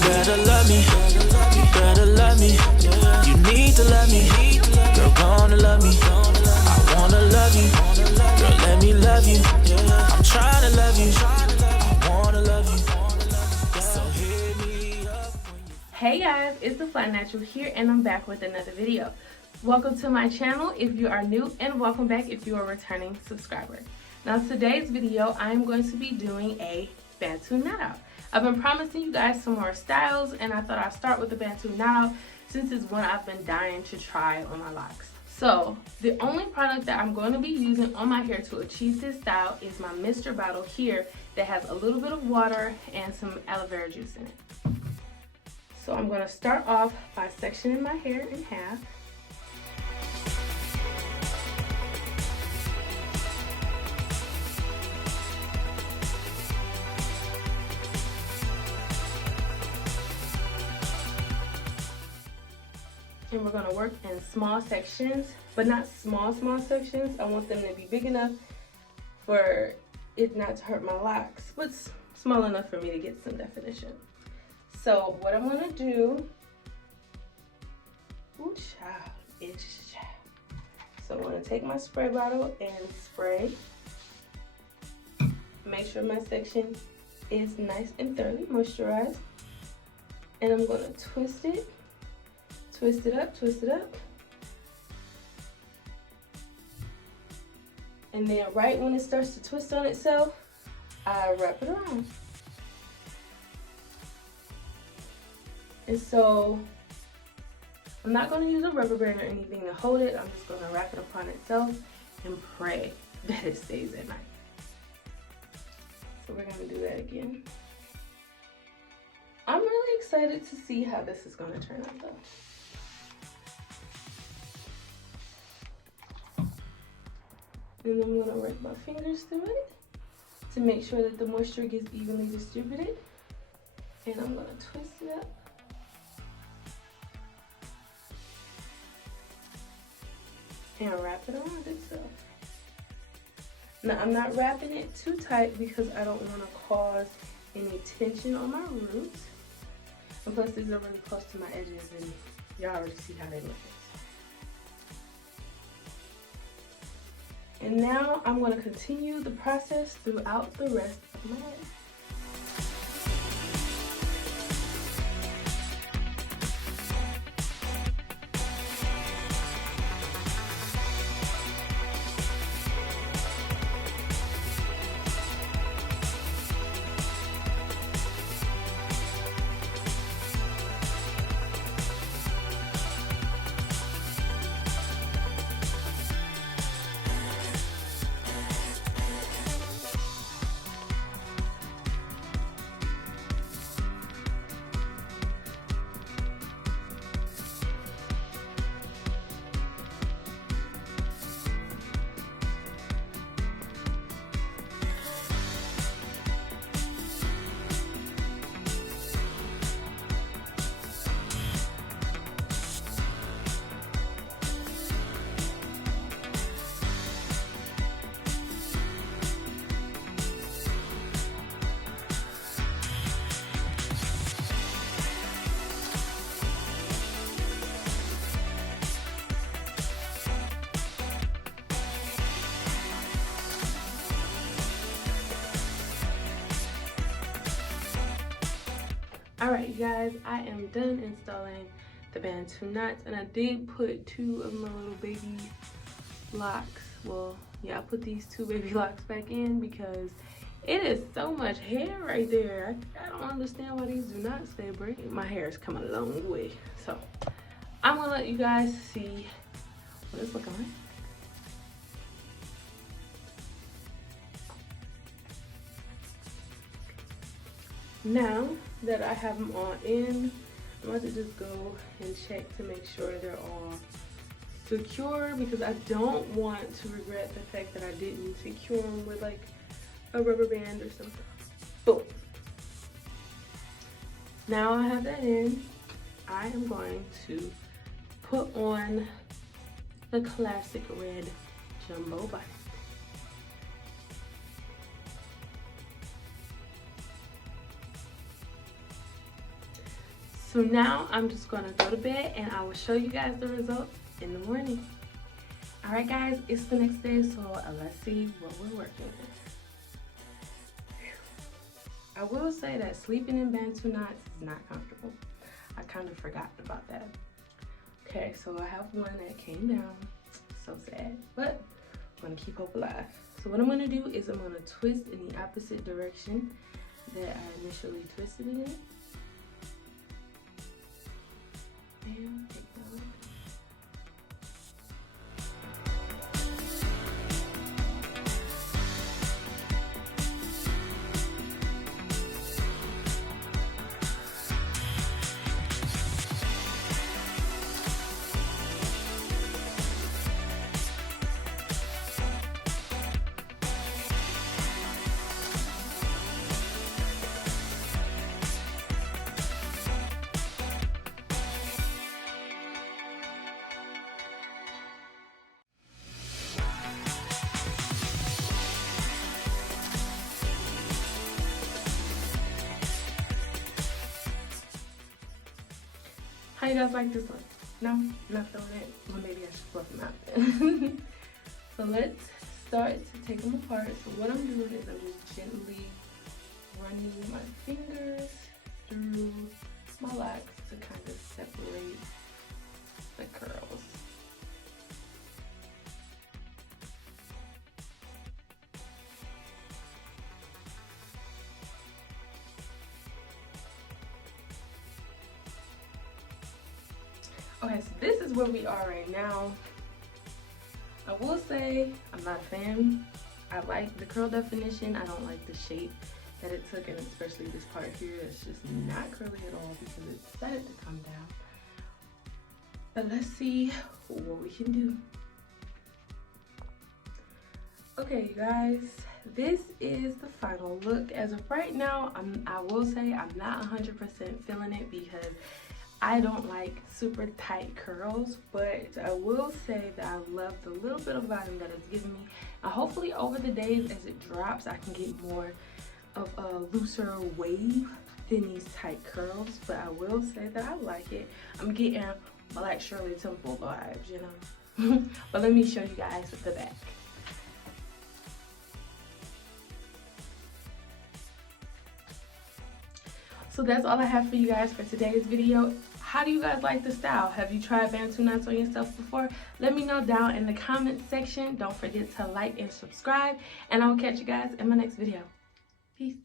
better love me, you better love me. You need to love me, girl, gonna love me. I wanna love you, girl, let me love you. I'm trying to love you, I wanna love you. So hit me up. Hey guys, it's the Fly Natural here, and I'm back with another video. Welcome to my channel if you are new, and welcome back if you are a returning subscriber. Now today's video, I'm going to be doing a Bantu knot out. I've been promising you guys some more styles, and I thought I'd start with the Bantu knot out since it's one I've been dying to try on my locks. So the only product that I'm going to be using on my hair to achieve this style is my Mr. bottle here that has a little bit of water and some aloe vera juice in it. So I'm going to start off by sectioning my hair in half. And we're going to work in small sections, but not small sections. I want them to be big enough for it not to hurt my locks, but small enough for me to get some definition. So what I'm going to do, so I'm going to take my spray bottle and spray. Make sure my section is nice and thoroughly moisturized. And I'm going to twist it. Twist it up, twist it up. And then right when it starts to twist on itself, I wrap it around. And so I'm not going to use a rubber band or anything to hold it. I'm just going to wrap it upon itself and pray that it stays at night. So we're going to do that again. I'm really excited to see how this is going to turn out though. And I'm going to work my fingers through it to make sure that the moisture gets evenly distributed. And I'm going to twist it up. And wrap it around itself. Now I'm not wrapping it too tight because I don't want to cause any tension on my roots. And plus these are really close to my edges and y'all already see how they look. And now I'm going to continue the process throughout the rest of my hair. Alright you guys, I am done installing the Bantu knots, and I did put 2 of my little baby locks. Well, yeah, I put these 2 baby locks back in because it is so much hair right there. I don't understand why these do not stay braided. My hair is coming a long way. So I'm gonna let you guys see what it's looking like. Now that I have them all in, I'm about to just go and check to make sure they're all secure because I don't want to regret the fact that I didn't secure them with like a rubber band or something. Boom. Now I have that in, I am going to put on the classic red jumbo bonnet. So now I'm just going to go to bed and I will show you guys the results in the morning. Alright guys, it's the next day, so let's see what we're working with. I will say that sleeping in Bantu knots is not comfortable. I kind of forgot about that. Okay, so I have one that came down. So sad, but I'm going to keep hope alive. So what I'm going to do is I'm going to twist in the opposite direction that I initially twisted it in. And take that one. How you guys like this one? No? Not feeling it? Well, maybe I should fluff them out. So let's start to take them apart. So what I'm doing is I'm just gently running my fingers through my locks to kind of separate the curls. Okay, so this is where we are right now. I will say I'm not a fan. I like the curl definition. I don't like the shape that it took, and especially this part here. It's just not curly at all because it started to come down. But let's see what we can do. Okay, you guys, this is the final look. As of right now, I will say I'm not 100% feeling it because I don't like super tight curls, but I will say that I love the little bit of volume that it's giving me. Hopefully over the days as it drops, I can get more of a looser wave than these tight curls, but I will say that I like it. I'm getting Black Shirley Temple vibes, you know. But let me show you guys the back. So that's all I have for you guys for today's video. How do you guys like the style? Have you tried Bantu knots on yourself before? Let me know down in the comment section. Don't forget to like and subscribe, and I will catch you guys in my next video. Peace.